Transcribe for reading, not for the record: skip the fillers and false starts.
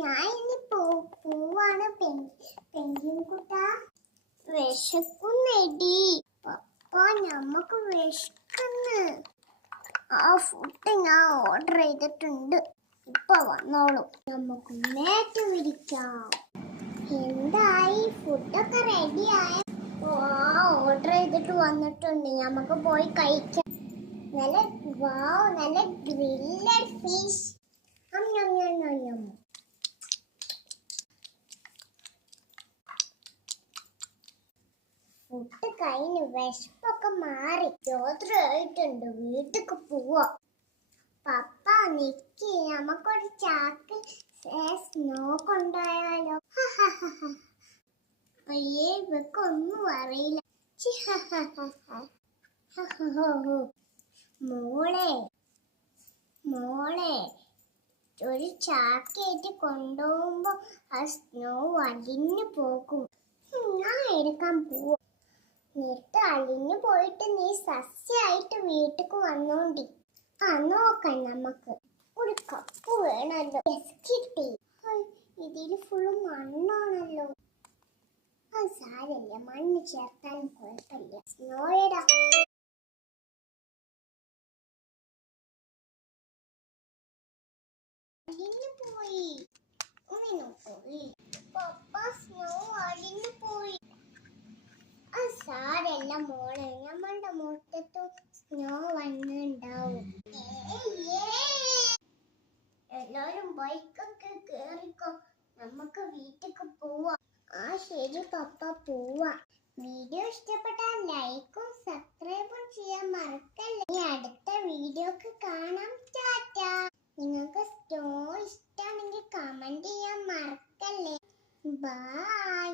ഞാൻ ഇനി പോവാണ് പെൺകുട്ട. വിശക്കുന്നേടി പപ്പ, നമുക്ക് വിശക്കുന്നു. ആ ഫുഡ് ഞാൻ ഓർഡർ ചെയ്തിട്ടുണ്ട്, ഇപ്പൊ വന്നോളൂ. നമുക്ക് മേറ്റ് വിരിക്കാം. എന്തായി, ഫുഡൊക്കെ റെഡിയായ? ഓർഡർ ചെയ്തിട്ട് വന്നിട്ടുണ്ട്, നമുക്ക് പോയി കഴിക്കാം. നല്ല ഗ്രില്ലഡ് ഫിഷ്. ഫുഡ് കഴിഞ്ഞ് വിശപ്പൊക്കെ മാറി രാത്രിയായിട്ടുണ്ട്, വീട്ടിക്ക് പോവാ. പപ്പ നിക്ക്, നമുക്കൊരു ചാക്ക് സ്നോ കൊണ്ടുപോയാലോ? അയ്യേ, ഇവക്കൊന്നും അറിയില്ല. മോളെ ഒരു ചാക്കേറ്റ് കൊണ്ടുപോകുമ്പോ ആ സ്നോ അലിഞ്ഞു പോകും. ഞാൻ എടുക്കാൻ പോവാ. എന്നിട്ട് അലിഞ്ഞു പോയിട്ട് നീ സസ്യായിട്ട് വീട്ടിക്ക് വന്നോണ്ടി. നോക്കാം, നമുക്ക് ഒരു കപ്പ് വേണല്ലോ. കിട്ടി. ഇതില് ഫുള്ള് മണ്ണാണല്ലോ. അത് സാരമില്ല, മണ്ണ് ചേർത്താലും കുഴപ്പമില്ല. സ്നോയടാ. അലിഞ്ഞു പോയി. പപ്പ, സ്നോ അലിഞ്ഞു പോയി. അത് സാരമില്ല മോളെ, നമ്മളുടെ മുറ്റത്ത് സ്നോ വന്നുണ്ടാവും. എല്ലാരും ബൈക്കൊക്കെ കേറിക്കോ, നമുക്ക് വീട്ടിക്ക് പോവാ. ശരി പപ്പ, പോവാ. വീഡിയോ ഇഷ്ടപ്പെട്ടാൽ ലൈക്കും സബ്സ്ക്രൈബും ചെയ്യാൻ മറക്കല്ലേ. ഇനി അടുത്ത വീഡിയോക്ക് കാണാം. ടാറ്റാ. നിങ്ങൾക്ക് സ്നോ ഇഷ്ടമാണെങ്കിൽ കമന്റ് ചെയ്യാൻ മറക്കല്ലേ. ബൈ.